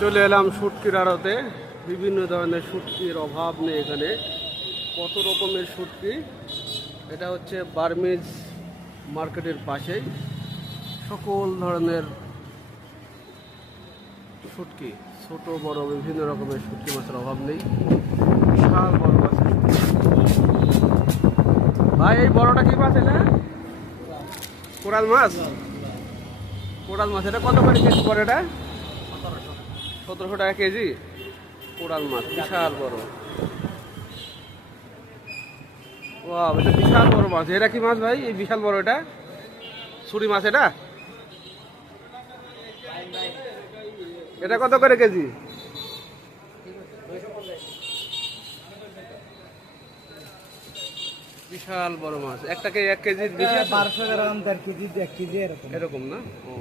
চলে এলাম শুটকির আড়তে। বিভিন্ন ধরনের শুটকির অভাব নেই এখানে, কত রকমের শুটকি। এটা হচ্ছে বার্মিজ মার্কেটের পাশেই সকল ধরনের শুটকি, ছোট বড় বিভিন্ন রকমের শুটকি মাছের অভাব নেই। বিশাল বড় মাছ। ভাই এই বড়টা কি মাছ? এটা কোরাল মাছ। কোরাল মাছ এটা কত করে কেজি পড়ে? এটা 1700 টাকা কেজি। কোরাল মাছ বিশাল বড়। ওয়াও, এটা বিশাল বড় মাছ। এটা কি মাছ ভাই? এই বিশাল বড় এটা ছুরি মাছ। এটা এটা কত করে কেজি? বিশাল বড় মাছ। একটাকে 1 কেজি 1200 গ্রাম, 1.5 কেজি, 1 কেজি এরকম এরকম না? ও